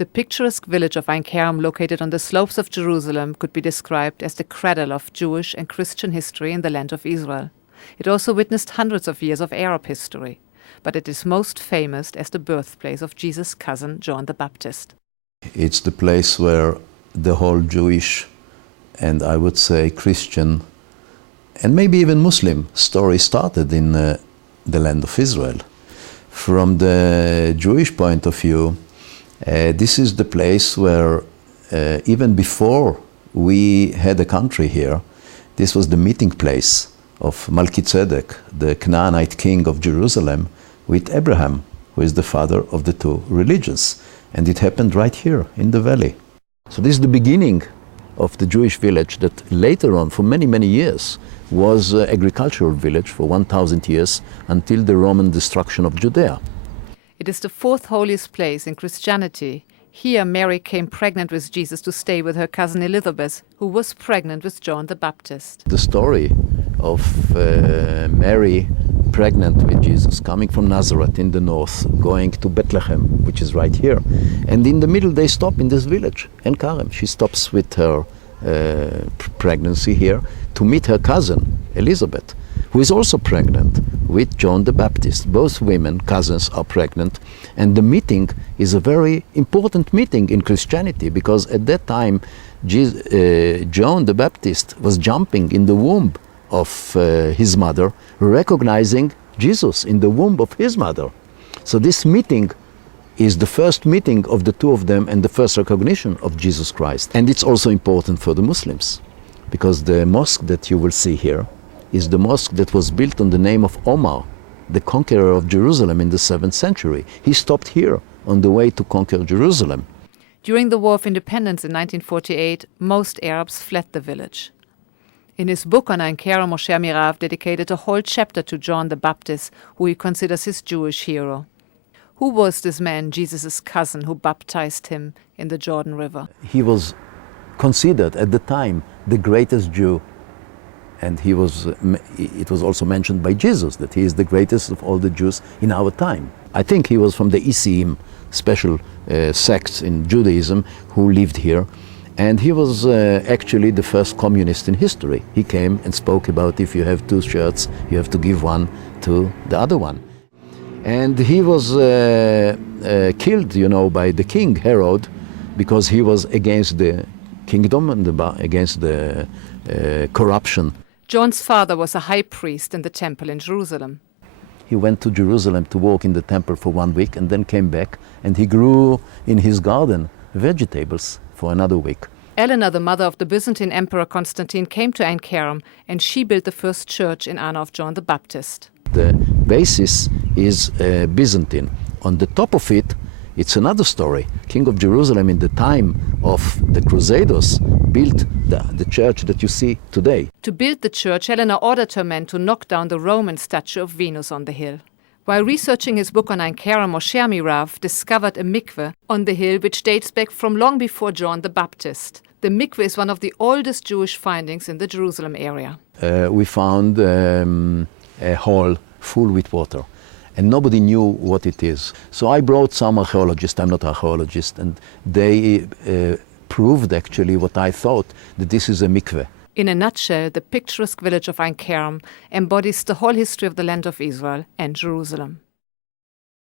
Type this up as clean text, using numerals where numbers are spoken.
The picturesque village of Ein Karem, located on the slopes of Jerusalem, could be described as the cradle of Jewish and Christian history in the land of Israel. It also witnessed hundreds of years of Arab history, but it is most famous as the birthplace of Jesus' cousin, John the Baptist. It's the place where the whole Jewish and I would say Christian and maybe even Muslim story started in the land of Israel. From the Jewish point of view, this is the place where even before we had a country here, this was the meeting place of Melchizedek, the Canaanite king of Jerusalem, with Abraham, who is the father of the two religions. And it happened right here in the valley. So this is the beginning of the Jewish village that later on, for many, many years, was an agricultural village for 1,000 years until the Roman destruction of Judea. It is the fourth holiest place in Christianity. Here Mary came pregnant with Jesus to stay with her cousin Elizabeth, who was pregnant with John the Baptist. The story of Mary pregnant with Jesus, coming from Nazareth in the north, going to Bethlehem, which is right here. And in the middle they stop in this village, Ein Karem. She stops with her pregnancy here to meet her cousin, Elizabeth, who is also pregnant with John the Baptist. Both women, cousins, are pregnant. And the meeting is a very important meeting in Christianity, because at that time John the Baptist was jumping in the womb of his mother, recognizing Jesus in the womb of his mother. So this meeting is the first meeting of the two of them and the first recognition of Jesus Christ. And it's also important for the Muslims, because the mosque that you will see here is the mosque that was built on the name of Omar, the conqueror of Jerusalem in the 7th century. He stopped here on the way to conquer Jerusalem. During the War of Independence in 1948, most Arabs fled the village. In his book on Ein Karem, Moshe Mirav dedicated a whole chapter to John the Baptist, who he considers his Jewish hero. Who was this man, Jesus' cousin, who baptized him in the Jordan River? He was considered at the time the greatest Jew. And it was also mentioned by Jesus that he is the greatest of all the Jews in our time. I think he was from the Isim, special sects in Judaism, who lived here. And he was actually the first communist in history. He came and spoke about, if you have two shirts, you have to give one to the other one. And he was killed, by the king Herod, because he was against the kingdom and against the corruption. John's father was a high priest in the temple in Jerusalem. He went to Jerusalem to work in the temple for 1 week and then came back, and he grew in his garden vegetables for another week. Eleanor, the mother of the Byzantine Emperor Constantine, came to Ein Karem, and she built the first church in honor of John the Baptist. The basis is Byzantine. On the top of it, it's another story. King of Jerusalem in the time of the Crusaders built the church that you see today. To build the church, Eleanor ordered her men to knock down the Roman statue of Venus on the hill. While researching his book on Ein Karem, Moshe Mirav discovered a mikveh on the hill which dates back from long before John the Baptist. The mikveh is one of the oldest Jewish findings in the Jerusalem area. We found a hole full with water, and nobody knew what it is. So I brought some archaeologists, I'm not an archaeologist, and they proved actually what I thought, that this is a mikveh. In a nutshell, the picturesque village of Ein Karem embodies the whole history of the land of Israel and Jerusalem.